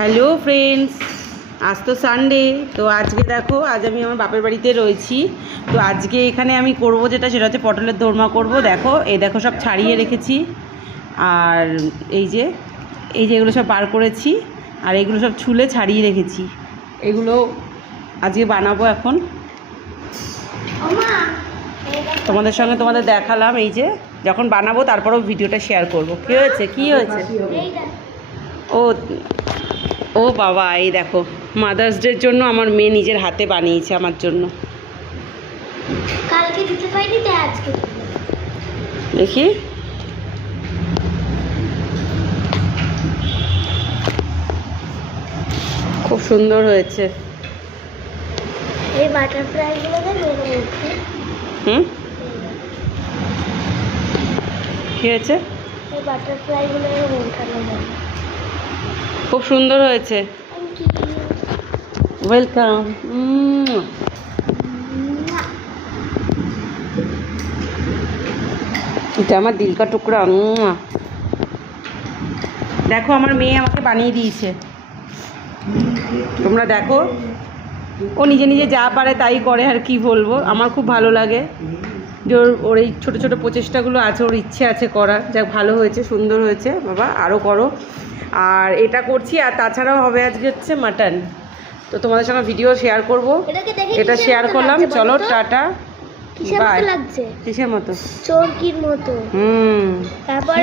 Hello friends, আজ তো Sunday. তো আজকে দেখো, আজ আমি আমার বাপের বাড়িতে রয়েছি। তো আজকে এখানে আমি করব সেটা হচ্ছে পটলের দোরমা করব। দেখো, এই দেখো সব ছাড়িয়ে রেখেছি। আর এই যে এগুলো সব বার করেছি, আর এগুলো সব ছুলে ছাড়িয়ে রেখেছি। এগুলো আজকে বানাবো এখন। তোমাদের সঙ্গে দেখালাম, এই যে যখন বানাবো তারপরেও ভিডিওটা শেয়ার করব। কী হয়েছে ও ও বাবা, এই দেখো মাদার্স ডের জন্য আমার মেয়ে নিজের হাতে বানিয়েছে আমার জন্য। কালকে দিতে পারিনি, তাই আজকে দেখি, খুব সুন্দর হয়েছে। এই বাটারফ্লাইগুলো দেখো উঠে। কী হয়েছে? এই বাটারফ্লাইগুলো উঠানো যায়। খুব সুন্দর হয়েছে। ওয়েলকাম। এটা আমার দিল কা টুকরা। দেখো, আমার মেয়ে আমাকে বানিয়ে দিয়েছে। তোমরা দেখো, ও নিজে নিজে যা পারে তাই করে, আর কি বলবো। আমার খুব ভালো লাগে যে ওর এই ছোটো ছোটো প্রচেষ্টাগুলো আছে, ওর ইচ্ছে আছে করার। যাক, ভালো হয়েছে, সুন্দর হয়েছে বাবা, আরও করো। আর এটা করছি, আর তাছাড়াও হবে আজকে হচ্ছে মাটন। তো তোমাদের সঙ্গে ভিডিও শেয়ার করব, এটা শেয়ার করলাম। চলো, টাটা, কিসের বাই। মতো লাগছে? কিসের মতো? চরকির মতো। তারপরে